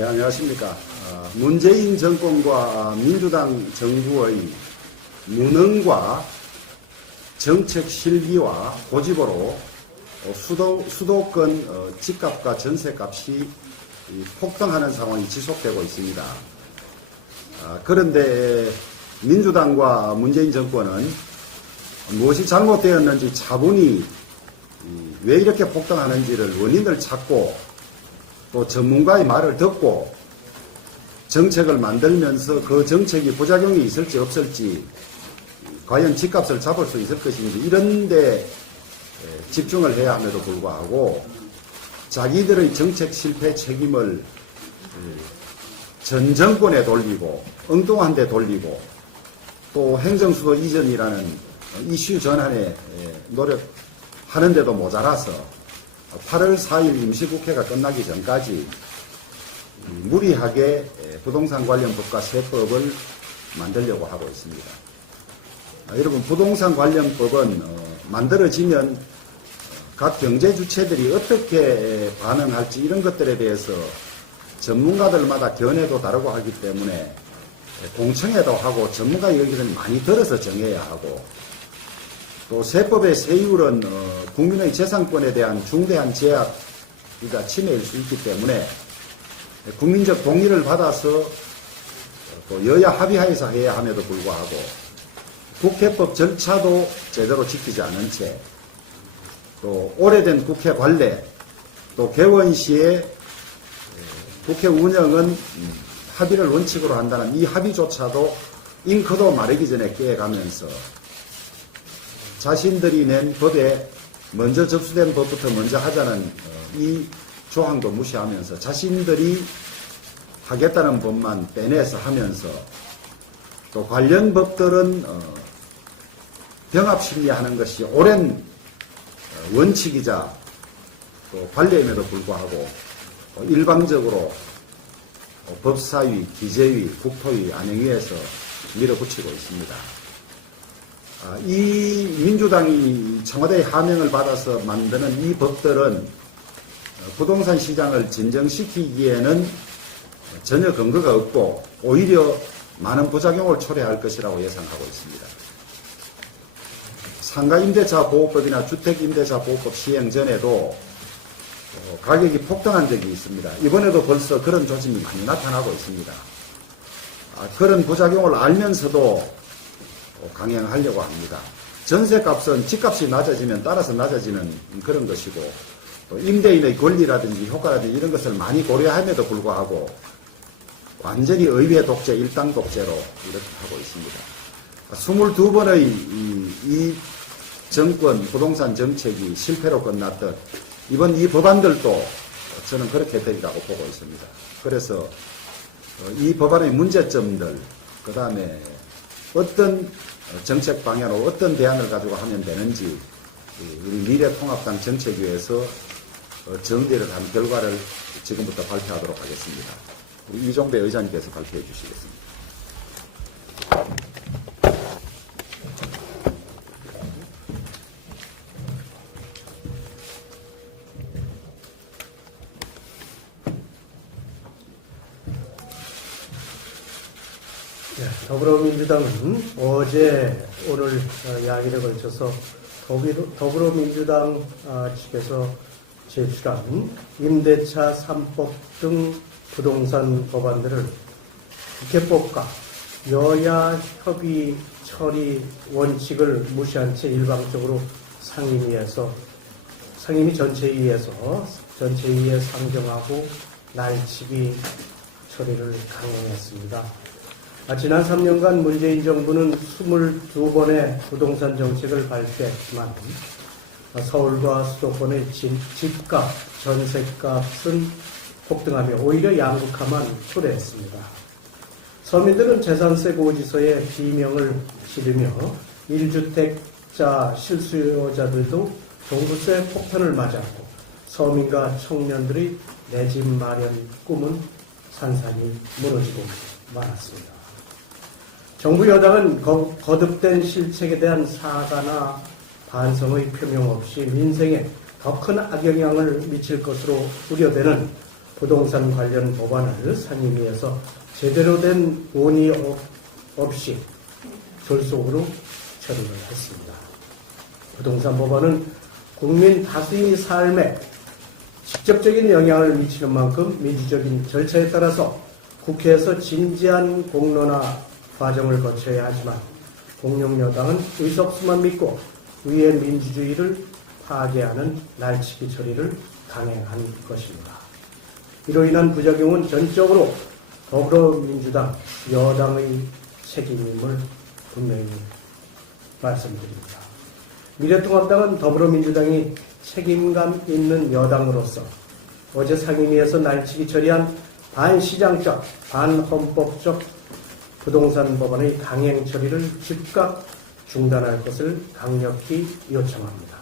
네, 안녕하십니까. 문재인 정권과 민주당 정부의 무능과 정책 실비와 고집으로 수도권 집값과 전세값이 폭등하는 상황이 지속되고 있습니다. 그런데 민주당과 문재인 정권은 무엇이 잘못되었는지 차분히 왜 이렇게 폭등하는지를 원인을 찾고 또 전문가의 말을 듣고 정책을 만들면서 그 정책이 부작용이 있을지 없을지 과연 집값을 잡을 수 있을 것인지 이런 데 집중을 해야 함에도 불구하고 자기들의 정책 실패 책임을 전 정권에 돌리고 엉뚱한 데 돌리고 또 행정수도 이전이라는 이슈 전환에 노력하는데도 모자라서 8월 4일 임시국회가 끝나기 전까지 무리하게 부동산 관련 법과 세법을 만들려고 하고 있습니다. 여러분, 부동산 관련 법은 만들어지면 각 경제 주체들이 어떻게 반응할지 이런 것들에 대해서 전문가들마다 견해도 다르고 하기 때문에 공청회도 하고 전문가의 의견을 많이 들어서 정해야 하고 또 세법의 세율은 국민의 재산권에 대한 중대한 제약이자 침해일 수 있기 때문에 국민적 동의를 받아서 또 여야 합의하에서 해야 함에도 불구하고 국회법 절차도 제대로 지키지 않은 채 또 오래된 국회 관례 또 개원 시에 국회 운영은 합의를 원칙으로 한다는 이 합의조차도 잉크도 마르기 전에 깨가면서 자신들이 낸 법에 먼저 접수된 법부터 먼저 하자는 이 조항도 무시하면서 자신들이 하겠다는 법만 빼내서 하면서 또 관련 법들은 병합심리하는 것이 오랜 원칙이자 또 관례임에도 불구하고 일방적으로 법사위, 기재위, 국토위, 안행위에서 밀어붙이고 있습니다. 이 민주당이 청와대의 하명을 받아서 만드는 이 법들은 부동산 시장을 진정시키기에는 전혀 근거가 없고 오히려 많은 부작용을 초래할 것이라고 예상하고 있습니다. 상가임대차보호법이나 주택임대차보호법 시행 전에도 가격이 폭등한 적이 있습니다. 이번에도 벌써 그런 조짐이 많이 나타나고 있습니다. 그런 부작용을 알면서도 강행하려고 합니다. 전세값은 집값이 낮아지면 따라서 낮아지는 그런 것이고 또 임대인의 권리라든지 효과라든지 이런 것을 많이 고려함에도 불구하고 완전히 의회 독재, 일당 독재로 이렇게 하고 있습니다. 22번의 이 정권 부동산 정책이 실패로 끝났듯 이번 이 법안들도 저는 그렇게 되리라고 보고 있습니다. 그래서 이 법안의 문제점들, 그 다음에 어떤 정책 방향으로 어떤 대안을 가지고 하면 되는지 우리 미래통합당 정책위에서 정리를 한 결과를 지금부터 발표하도록 하겠습니다. 우리 이종배 의장님께서 발표해 주시겠습니다. 더불어민주당은 어제 오늘 양일에 걸쳐서 더불어민주당 측에서 제출한 임대차 3법 등 부동산 법안들을 국회법과 여야 협의 처리 원칙을 무시한 채 일방적으로 상임위 전체위에 상정하고 날치기 처리를 강행했습니다. 지난 3년간 문재인 정부는 22번의 부동산 정책을 발표했지만 서울과 수도권의 집값, 전세값은 폭등하며 오히려 양극화만 초래했습니다. 서민들은 재산세 고지서에 비명을 지르며 1주택자 실수요자들도 종부세 폭탄을 맞았고 서민과 청년들의 내 집 마련 꿈은 산산이 무너지고 말았습니다. 정부 여당은 거듭된 실책에 대한 사과나 반성의 표명 없이 민생에 더 큰 악영향을 미칠 것으로 우려되는 부동산 관련 법안을 상임위에서 제대로 된 논의 없이 졸속으로 처리를 했습니다. 부동산 법안은 국민 다수의 삶에 직접적인 영향을 미치는 만큼 민주적인 절차에 따라서 국회에서 진지한 공론화 과정을 거쳐야 하지만 공룡 여당은 의석수만 믿고 의회 민주주의를 파괴하는 날치기 처리를 강행한 것입니다. 이로 인한 부작용은 전적으로 더불어민주당 여당의 책임임을 분명히 말씀드립니다. 미래통합당은 더불어민주당이 책임감 있는 여당으로서 어제 상임위에서 날치기 처리한 반시장적, 반헌법적 부동산 법안의 강행 처리를 즉각 중단할 것을 강력히 요청합니다.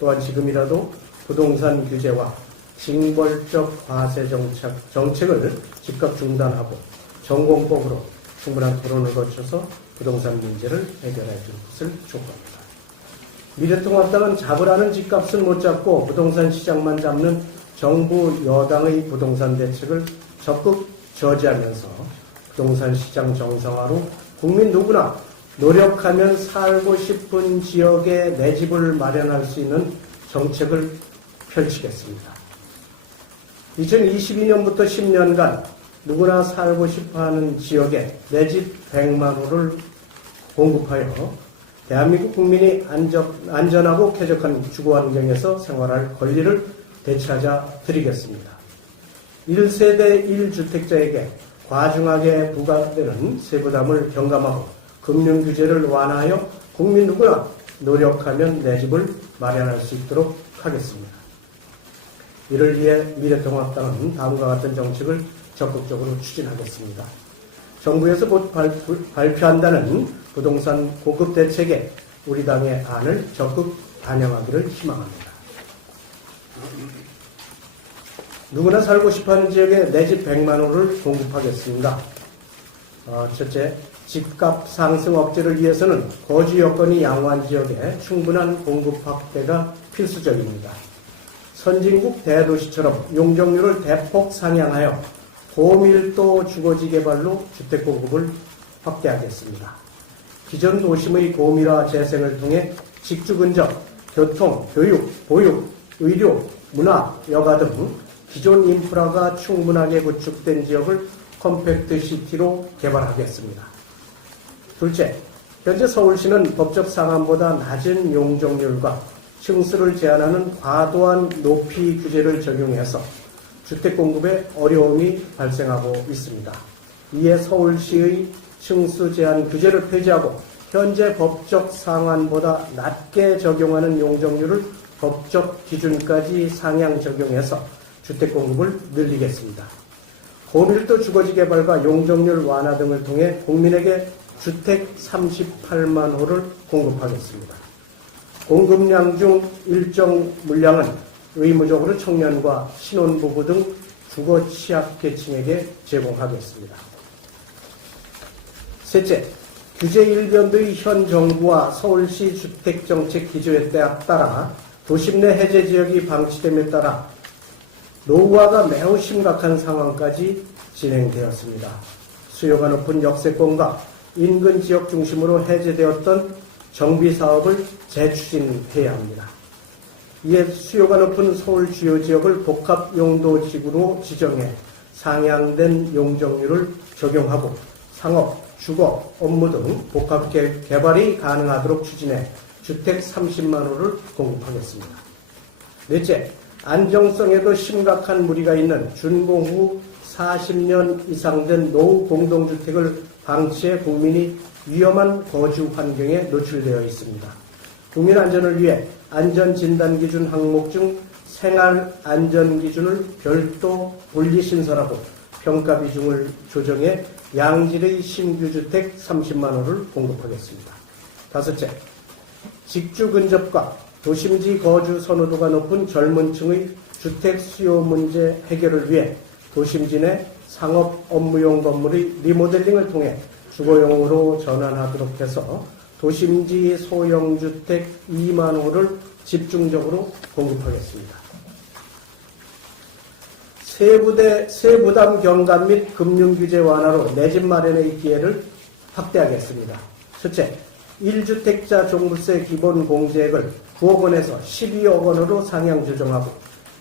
또한 지금이라도 부동산 규제와 징벌적 과세 정책을 즉각 중단하고 전공법으로 충분한 토론을 거쳐서 부동산 문제를 해결해 줄 것을 촉구합니다. 미래통합당은 잡으라는 집값은 못 잡고 부동산 시장만 잡는 정부 여당의 부동산 대책을 적극 저지하면서 부동산 시장 정상화로 국민 누구나 노력하면 살고 싶은 지역에 내 집을 마련할 수 있는 정책을 펼치겠습니다. 2022년부터 10년간 누구나 살고 싶어하는 지역에 내 집 100만 호를 공급하여 대한민국 국민이 안전하고 쾌적한 주거 환경에서 생활할 권리를 되찾아 드리겠습니다. 1세대 1주택자에게 과중하게 부과되는 세부담을 경감하고 금융 규제를 완화하여 국민 누구나 노력하면 내 집을 마련할 수 있도록 하겠습니다. 이를 위해 미래통합당은 다음과 같은 정책을 적극적으로 추진하겠습니다. 정부에서 곧 발표한다는 부동산 공급 대책에 우리 당의 안을 적극 반영하기를 희망합니다. 누구나 살고 싶어하는 지역에 내 집 100만 호를 공급하겠습니다. 첫째, 집값 상승 억제를 위해서는 거주 여건이 양호한 지역에 충분한 공급 확대가 필수적입니다. 선진국 대도시처럼 용적률을 대폭 상향하여 고밀도 주거지 개발로 주택 공급을 확대하겠습니다. 기존 도심의 고밀화 재생을 통해 직주 근접, 교통, 교육, 보육, 의료, 문화, 여가 등 기존 인프라가 충분하게 구축된 지역을 컴팩트 시티로 개발하겠습니다. 둘째, 현재 서울시는 법적 상한보다 낮은 용적률과 층수를 제한하는 과도한 높이 규제를 적용해서 주택 공급에 어려움이 발생하고 있습니다. 이에 서울시의 층수 제한 규제를 폐지하고 현재 법적 상한보다 낮게 적용하는 용적률을 법적 기준까지 상향 적용해서 주택 공급을 늘리겠습니다. 고밀도 주거지 개발과 용적률 완화 등을 통해 국민에게 주택 38만 호를 공급하겠습니다. 공급량 중 일정 물량은 의무적으로 청년과 신혼부부 등 주거 취약계층에게 제공하겠습니다. 셋째, 규제 일변도의 현 정부와 서울시 주택정책 기조에 따라 도심 내 해제 지역이 방치됨에 따라 노후화가 매우 심각한 상황까지 진행되었습니다. 수요가 높은 역세권과 인근 지역 중심으로 해제되었던 정비사업을 재추진해야 합니다. 이에 수요가 높은 서울 주요 지역을 복합용도지구로 지정해 상향된 용적률을 적용하고 상업, 주거, 업무 등 복합 개발이 가능하도록 추진해 주택 30만 호를 공급하겠습니다. 넷째, 안정성에도 심각한 무리가 있는 준공 후 40년 이상 된 노후 공동주택을 방치해 국민이 위험한 거주 환경에 노출되어 있습니다. 국민 안전을 위해 안전진단기준 항목 중 생활안전기준을 별도 분리신설하고 평가 비중을 조정해 양질의 신규주택 30만 호를 공급하겠습니다. 다섯째, 직주 근접과 도심지 거주 선호도가 높은 젊은 층의 주택 수요 문제 해결을 위해 도심지 내 상업 업무용 건물의 리모델링을 통해 주거용으로 전환하도록 해서 도심지 소형주택 2만 호를 집중적으로 공급하겠습니다. 세부담 경감 및 금융규제 완화로 내 집 마련의 기회를 확대하겠습니다. 첫째, 1주택자 종부세 기본 공제액을 9억 원에서 12억 원으로 상향 조정하고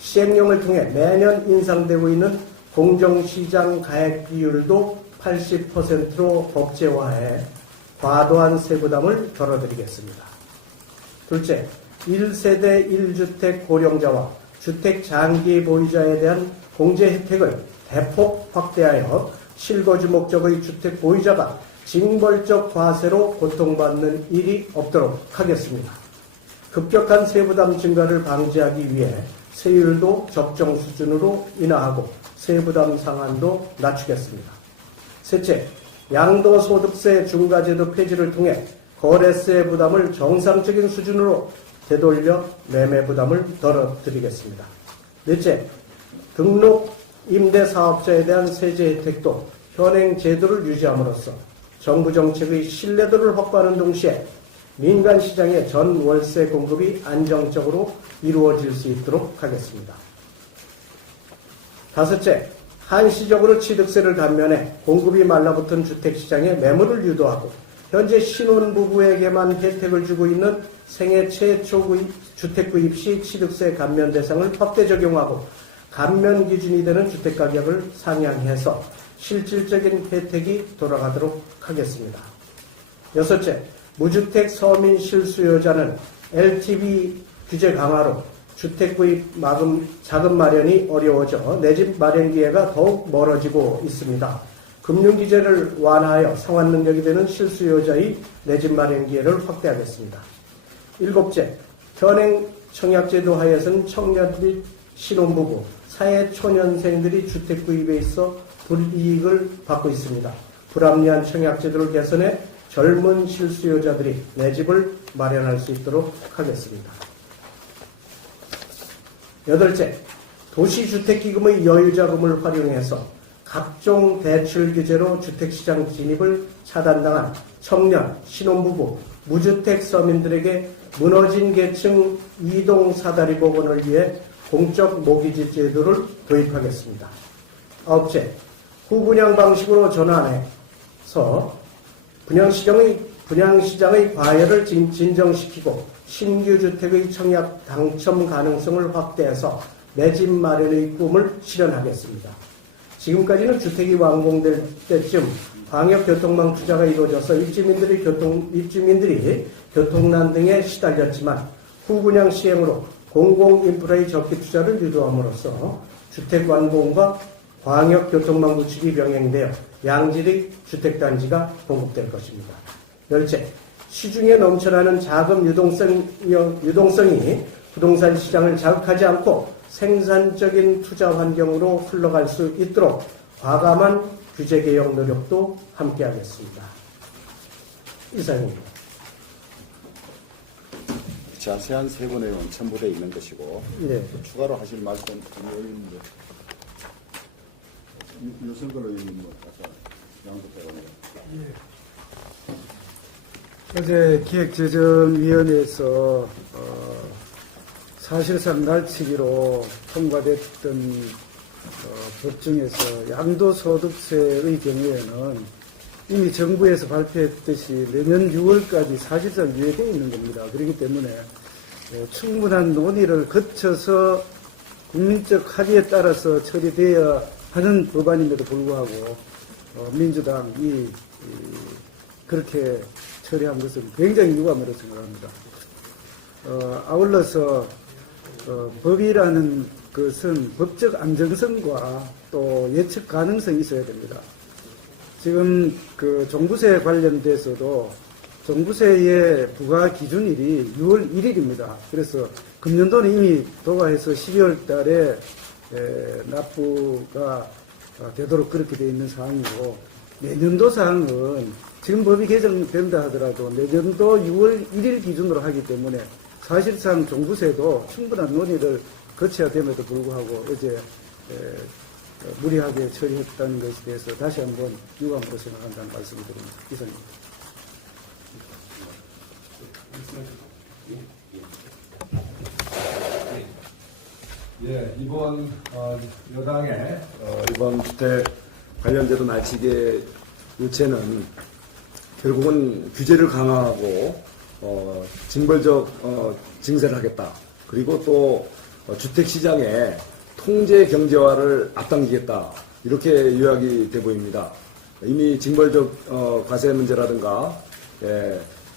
시행령을 통해 매년 인상되고 있는 공정시장 가액 비율도 80%로 법제화해 과도한 세부담을 덜어드리겠습니다. 둘째, 1세대 1주택 고령자와 주택 장기 보유자에 대한 공제 혜택을 대폭 확대하여 실거주 목적의 주택 보유자가 징벌적 과세로 고통받는 일이 없도록 하겠습니다. 급격한 세부담 증가를 방지하기 위해 세율도 적정 수준으로 인하하고 세부담 상한도 낮추겠습니다. 셋째, 양도소득세 중과제도 폐지를 통해 거래세 부담을 정상적인 수준으로 되돌려 매매 부담을 덜어드리겠습니다. 넷째, 등록 임대사업자에 대한 세제 혜택도 현행 제도를 유지함으로써 정부 정책의 신뢰도를 확보하는 동시에 민간 시장의 전 월세 공급이 안정적으로 이루어질 수 있도록 하겠습니다. 다섯째, 한시적으로 취득세를 감면해 공급이 말라붙은 주택시장에 매물을 유도하고 현재 신혼부부에게만 혜택을 주고 있는 생애 최초 주택구입 시 취득세 감면 대상을 확대 적용하고 감면 기준이 되는 주택가격을 상향해서 실질적인 혜택이 돌아가도록 하겠습니다. 여섯째, 무주택 서민 실수요자는 LTV 규제 강화로 주택구입 자금 마련이 어려워져 내 집 마련 기회가 더욱 멀어지고 있습니다. 금융규제를 완화하여 상환 능력이 되는 실수요자의 내 집 마련 기회를 확대하겠습니다. 일곱째, 현행 청약제도 하에서는 청년 및 신혼부부, 사회초년생들이 주택구입에 있어 불이익을 받고 있습니다. 불합리한 청약제도를 개선해 젊은 실수요자들이 내 집을 마련할 수 있도록 하겠습니다. 여덟째, 도시주택기금의 여유자금을 활용해서 각종 대출 규제로 주택시장 진입을 차단당한 청년, 신혼부부, 무주택 서민들에게 무너진 계층 이동사다리 복원을 위해 공적 모기지 제도를 도입하겠습니다. 아홉째, 후분양 방식으로 전환해서 분양시장의 과열을 진정시키고 신규 주택의 청약 당첨 가능성을 확대해서 내 집 마련의 꿈을 실현하겠습니다. 지금까지는 주택이 완공될 때쯤 광역교통망 투자가 이루어져서 입주민들이 교통난 등에 시달렸지만 후분양 시행으로 공공인프라의 적기 투자를 유도함으로써 주택 완공과 광역교통망 구축이 병행되어 양질의 주택단지가 공급될 것입니다. 열째, 시중에 넘쳐나는 자금 유동성이 부동산 시장을 자극하지 않고 생산적인 투자 환경으로 흘러갈 수 있도록 과감한 규제 개혁 노력도 함께하겠습니다. 이상입니다. 자세한 세부 내용은 첨부되어 있는 것이고 네. 추가로 하실 말씀 의원님들 유승근 의원님 아까 양도해요. 어제 기획재정위원회에서 사실상 날치기로 통과됐던 법 중에서 양도소득세의 경우에는 이미 정부에서 발표했듯이 내년 6월까지 사실상 유예되어 있는 겁니다. 그렇기 때문에 충분한 논의를 거쳐서 국민적 합의에 따라서 처리되어야 하는 법안임에도 불구하고 민주당이 그렇게 처리한 것은 굉장히 유감으로 생각합니다. 아울러서 법이라는 것은 법적 안정성과 또 예측 가능성이 있어야 됩니다. 지금 그 종부세 관련돼서도 종부세의 부과 기준일이 6월 1일입니다. 그래서 금년도는 이미 도과해서 12월 달에 납부가 되도록 그렇게 되어 있는 상황이고 내년도 사항은 지금 법이 개정된다 하더라도 내년도 6월 1일 기준으로 하기 때문에 사실상 종부세도 충분한 논의를 거쳐야 됨에도 불구하고 어제 무리하게 처리했다는 것에 대해서 다시 한번 유감으로 생각한다는 말씀을 드립니다. 이상입니다. 예, 이번 여당의 이번 주택 관련제도 날치계 요체는 결국은 규제를 강화하고 징벌적 징세를 하겠다. 그리고 또 주택 시장의 통제 경제화를 앞당기겠다. 이렇게 요약이 돼 보입니다. 이미 징벌적 과세 문제라든가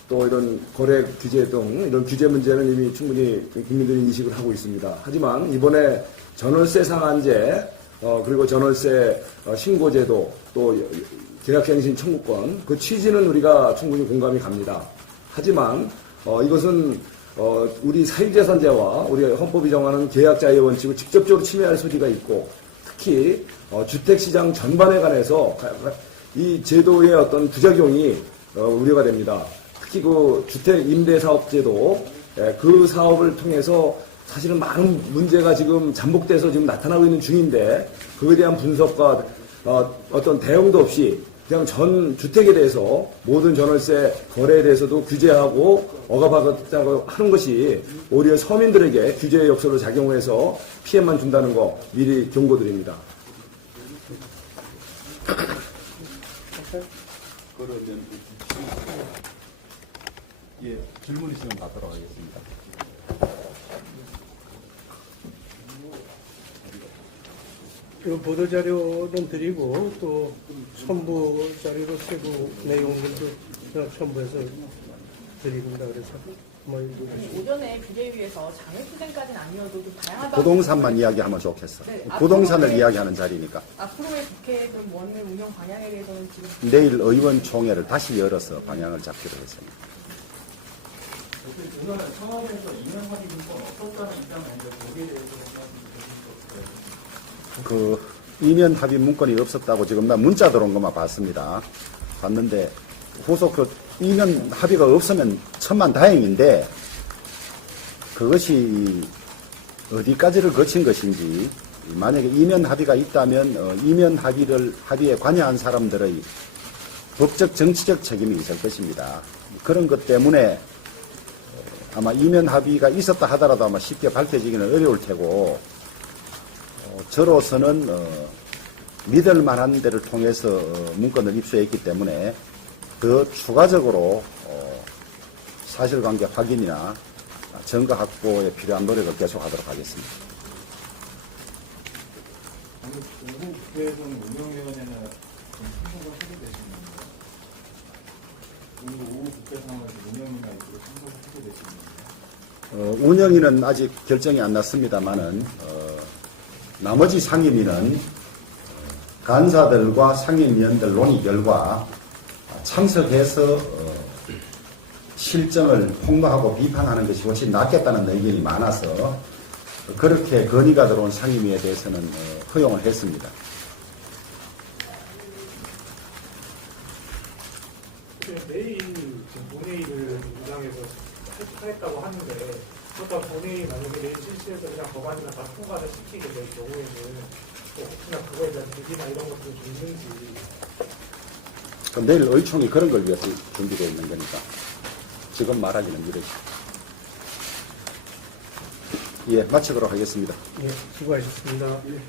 또 이런 거래 규제 등 이런 규제 문제는 이미 충분히 국민들이 인식을 하고 있습니다. 하지만 이번에 전월세 상한제 그리고 전월세 신고제도 또 계약갱신 청구권 그 취지는 우리가 충분히 공감이 갑니다. 하지만 이것은 우리 사유재산제와 우리 헌법이 정하는 계약자의 원칙을 직접적으로 침해할 소지가 있고 특히 주택시장 전반에 관해서 이 제도의 어떤 부작용이 우려가 됩니다. 특히 그 주택 임대사업제도 그 사업을 통해서 사실은 많은 문제가 지금 잠복돼서 지금 나타나고 있는 중인데 그에 대한 분석과 어떤 대응도 없이 그냥 전 주택에 대해서 모든 전월세 거래에 대해서도 규제하고 억압하겠다고 하는 것이 오히려 서민들에게 규제의 역소를 작용해서 피해만 준다는 거 미리 경고드립니다. 그러면 예, 질문 있으면 받도록 하겠습니다. 그 보도자료는 드리고 또 첨부 자료로 세부 내용들도 제가 첨부해서 드립니다. 그래서 뭐 오전에 비대위에서 장외투쟁까지는 아니어도 좀 다양하다. 부동산만 이야기하면 좋겠어. 네, 부동산을 앞으로의- 이야기하는 자리니까. 앞으로의 국회 좀 원내 운영 방향에 대해서는 지금 내일 의원총회를 다시 열어서 방향을 잡기로 했습니다. 오늘 청와대에서 이명박이 문건 어떻다는 입장을 했는데 거기에 대해서 그 이면 합의 문건이 없었다고 지금 나 문자 들어온 것만 봤습니다. 봤는데 후속 그 이면 합의가 없으면 천만 다행인데 그것이 어디까지를 거친 것인지 만약에 이면 합의가 있다면 이면 합의에 관여한 사람들의 법적 정치적 책임이 있을 것입니다. 그런 것 때문에 아마 이면 합의가 있었다 하더라도 아마 쉽게 밝혀지기는 어려울 테고 저로서는 믿을 만한 데를 통해서 문건을 입수했기 때문에 더 추가적으로 사실관계 확인이나 증거 확보에 필요한 노력을 계속하도록 하겠습니다. 오늘 오후 국회에서는 운영위원회나 참석을 하게 되시는 건가요? 오늘 오후 국회 상황에서 운영위나 이쪽으로 참석을 하게 되시는 건가요? 운영위는 아직 결정이 안 났습니다만은 나머지 상임위는 간사들과 상임위원들 논의 결과 참석해서 실정을 폭로하고 비판하는 것이 훨씬 낫겠다는 의견이 많아서 그렇게 건의가 들어온 상임위에 대해서는 허용을 했습니다. 내일 지금 본회의를 유장해서 하겠다고 하는데 그렇다고 본회의 만약에 내일 실시해서 그냥 법안이나 다 통과를 시키게 될 경우에는 혹시나 그거에 대한 대비나 이런 것도 좀 있는지. 그럼 내일 의총이 그런 걸 위해서 준비되어 있는 거니까 지금 말하기는 이러지. 예, 마치도록 하겠습니다. 예, 수고하셨습니다. 예.